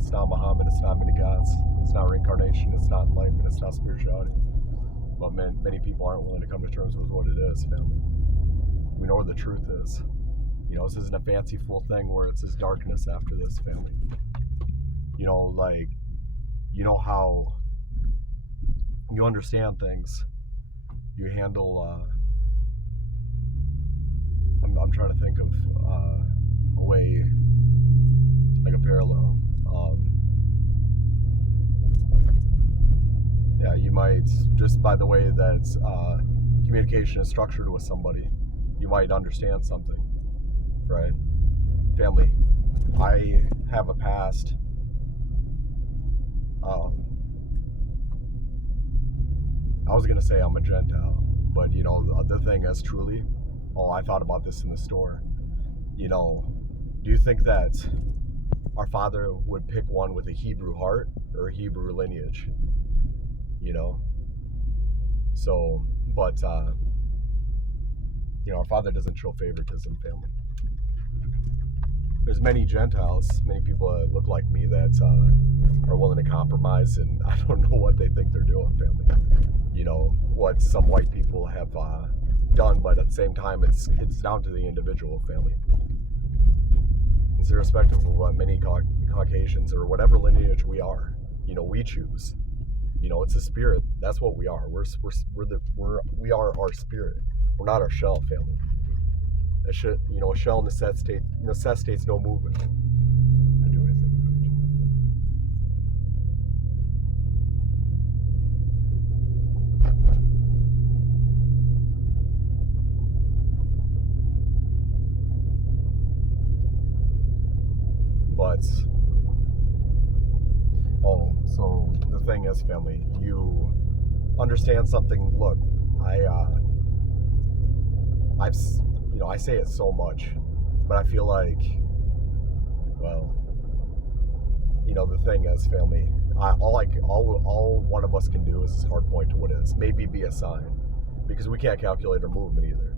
It's not Muhammad. It's not many gods. It's not reincarnation. It's not enlightenment. It's not spirituality. But many people aren't willing to come to terms with what it is, family. We know where the truth is. This isn't a fanciful thing where it's this darkness after this, family. How you understand things. You handle, I'm trying to think of a way, like a parallel. You might, just by the way that communication is structured with somebody, you might understand something, right? Family, I have a past. I was going to say I'm a Gentile, but the thing is truly, I thought about this in the store. Do you think that our Father would pick one with a Hebrew heart or a Hebrew lineage? So, but, our Father doesn't show favoritism, family. There's many Gentiles, many people that look like me that are willing to compromise, and I don't know what they think they're doing, family. What some white people have done, but at the same time, it's down to the individual, family. It's irrespective of what many Caucasians or whatever lineage we are, we choose. It's a spirit. That's what we are. We are our spirit. We're not our shell, family. A shell necessitates no movement. I do anything. But so the thing is, family, you understand something. Look, I say it so much, but I feel like, the thing is, family, all one of us can do is hard point to what is. Maybe be a sign, because we can't calculate our movement either.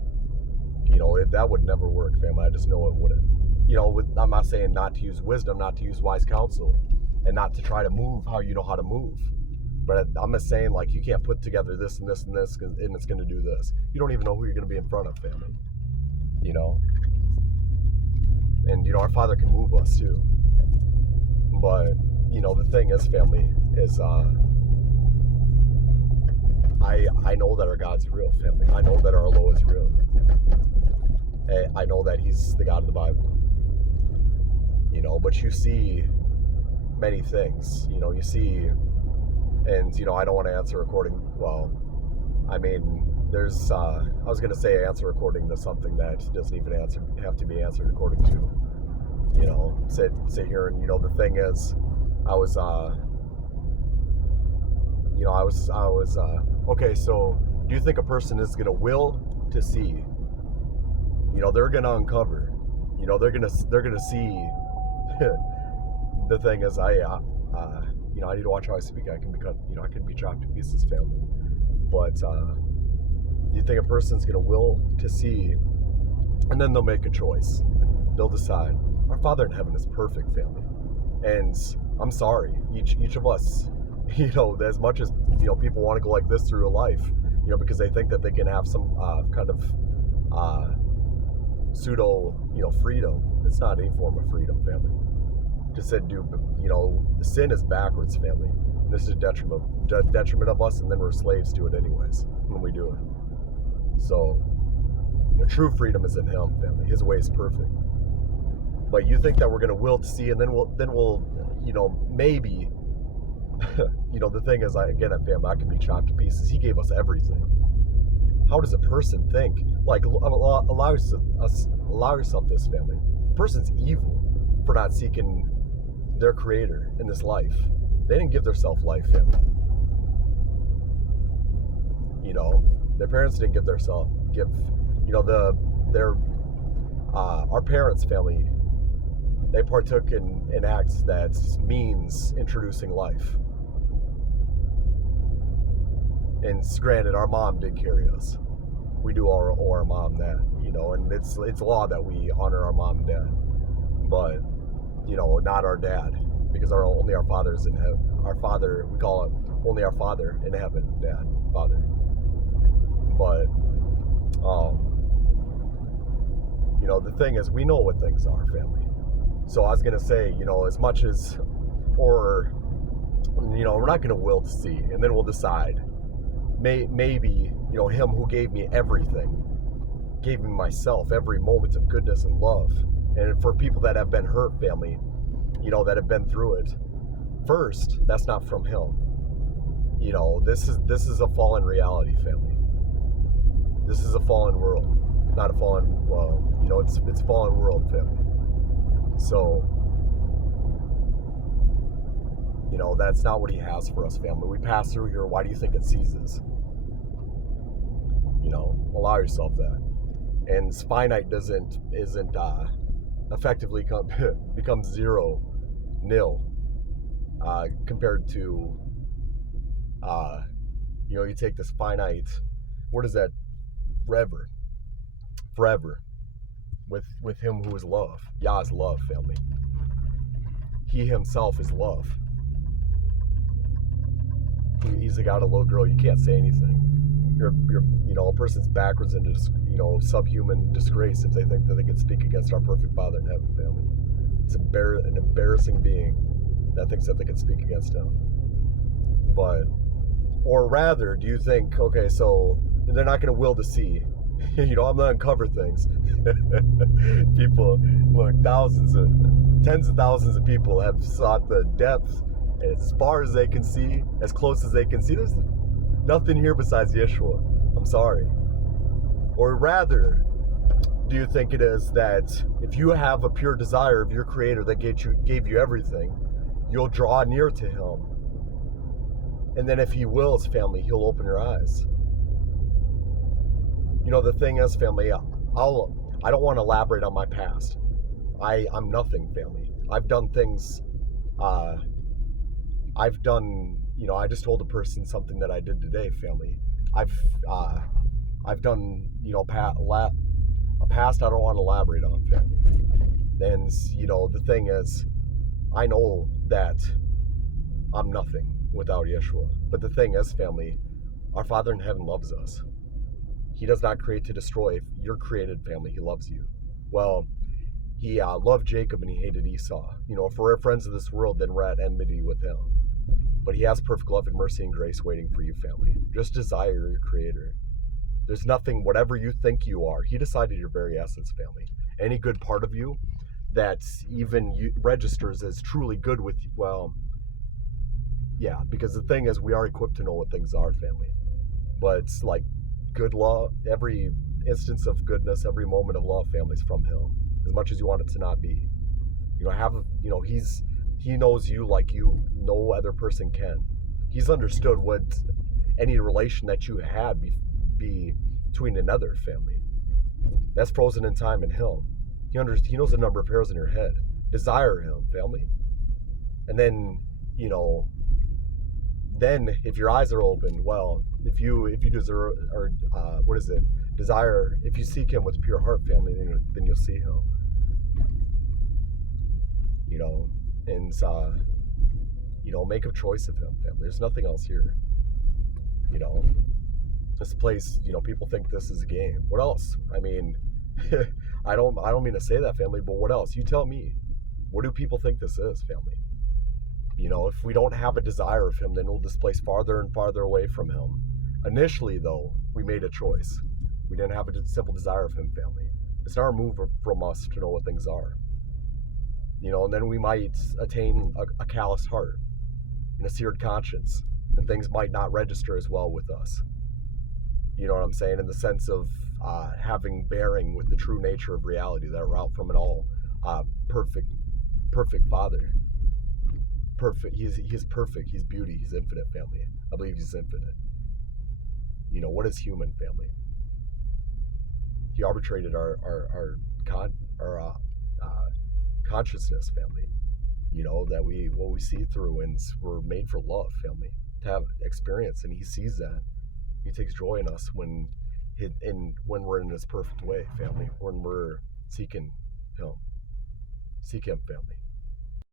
That would never work, family. I just know it wouldn't. I'm not saying not to use wisdom, not to use wise counsel, and not to try to move how you know how to move. But I'm just saying, you can't put together this and this and this, and it's going to do this. You don't even know who you're going to be in front of, family. And, our Father can move us, too. But, the thing is, family, is I know that our God's real, family. I know that our Allah is real. I know that He's the God of the Bible. But you see many things. You see, and, I don't want to answer according, there's, I was going to say answer according to something that doesn't even have to be answered according to, sit here and, the thing is, okay, so do you think a person is going to will to see? They're going to uncover, they're going to see. The thing is, I need to watch how I speak. I can be chopped to pieces, family. But do you think a person's going to will to see, and then they'll make a choice? They'll decide. Our Father in heaven is perfect, family. And I'm sorry, each of us, as much as, people want to go like this through life, because they think that they can have some kind of pseudo, freedom. It's not any form of freedom, family. Just said, sin is backwards, family. This is a detriment of us, and then we're slaves to it anyways when we do it. So, true freedom is in Him, family. His way is perfect. But you think that we're gonna will to see, and then we'll, maybe, the thing is, family, I can be chopped to pieces. He gave us everything. How does a person think? Allow yourself this, family. A person's evil for not seeking their Creator in this life. They didn't give themselves life, family. Their parents didn't give our parents, family, they partook in acts that means introducing life. And granted, our mom did carry us. We do owe our mom that, and it's law that we honor our mom and dad. But, not our dad. because only our Father's in heaven. Our Father, we call it only our Father in heaven, Dad, Father. But, the thing is, we know what things are, family. So I was going to say, as much as, or, we're not going to will to see, and then we'll decide. Maybe, him who gave me everything, gave me myself, every moment of goodness and love. And for people that have been hurt, family, that have been through it, first, that's not from him. This is a fallen reality, family. This is a fallen world. Not a fallen, it's a fallen world, family. So, that's not what he has for us, family. We pass through here. Why do you think it ceases? Allow yourself that. And finite isn't effectively becomes zero, nil, compared to, you take this finite, what is that? Forever, with him who is love. Yah is love, family. He himself is love. He's a God, a little girl. You can't say anything. You're a person's backwards into, subhuman disgrace if they think that they can speak against our perfect Father in heaven, family. It's an embarrassing being that thinks that they can speak against him. But, or rather, do you think, okay, so they're not going to will to see. I'm going to uncover things. People, look, tens of thousands of people have sought the depth as far as they can see, as close as they can see. There's nothing here besides Yeshua. I'm sorry. Or rather, do you think it is that if you have a pure desire of your Creator that gave you everything, you'll draw near to Him? And then if He wills, family, He'll open your eyes. The thing is, family, I don't want to elaborate on my past. I'm nothing, family. I've done things, I just told a person something that I did today, family. I've done, a past I don't want to elaborate on, family. And, the thing is, I know that I'm nothing without Yeshua. But the thing is, family, our Father in heaven loves us. He does not create to destroy. If you're created, family, He loves you. Well, He loved Jacob and He hated Esau. If we're friends of this world, then we're at enmity with Him. But He has perfect love and mercy and grace waiting for you, family. Just desire your Creator. There's nothing, whatever you think you are, He decided your very essence, family. Any good part of you that even registers as truly good with you, well, yeah, because the thing is, we are equipped to know what things are, family. But it's like good law, every instance of goodness, every moment of love, family, is from Him. As much as you want it to not be. He knows you like no other person can. He's understood what any relation that you had be between another, family. That's frozen in time in Him. He knows the number of hairs in your head. Desire Him, family. And then, then if your eyes are open, well, if you deserve, or desire, if you seek Him with a pure heart, family, then you'll see Him. And make a choice of Him, family. There's nothing else here. This place, people think this is a game. What else? I mean, I don't mean to say that, family, but what else? You tell me. What do people think this is, family? If we don't have a desire of Him, then we'll displace farther and farther away from Him. Initially, though, we made a choice. We didn't have a simple desire of Him, family. It's not removed from us to know what things are. And then we might attain a calloused heart and a seared conscience, and things might not register as well with us. You know what I'm saying? In the sense of having bearing with the true nature of reality that we're out from an all perfect Father. Perfect. He's perfect. He's beauty. He's infinite, family. I believe He's infinite. What is human, family? He arbitrated our consciousness, family. That what we see through, and we're made for love, family, to have experience, and He sees that. He takes joy in us when we're in His perfect way, family, when we're seeking Him. Seek Him, family.